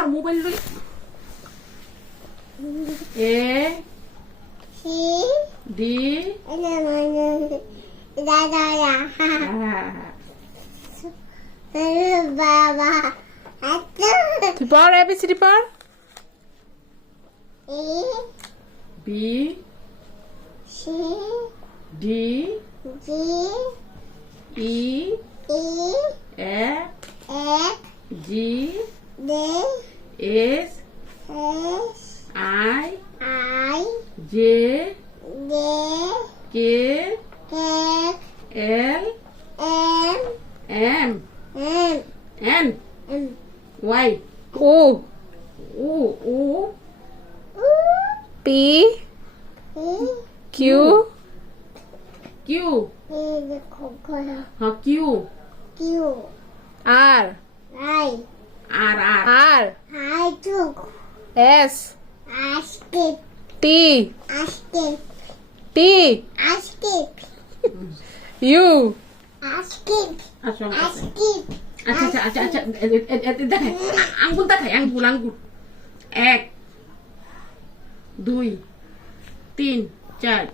আমার মোবাইল লই A D বাবা তুই পড় এবিসিডি পড় A B C D G E E F F G D S S I I J D K F L M M M N M Y O O O P E Q Q E দেখো করো হ্যাঁ Q Q R I R R R I টুক S আস্কে T আস্কে T আস্কে U আসো আস্কে আমার কাছে। আস্কে আচ্ছা আচ্ছা আচ্ছা আচ্ছা দেখাই আঙ্গুল দেখাই আঙ্গুল আঙ্গুল 1 2 3 4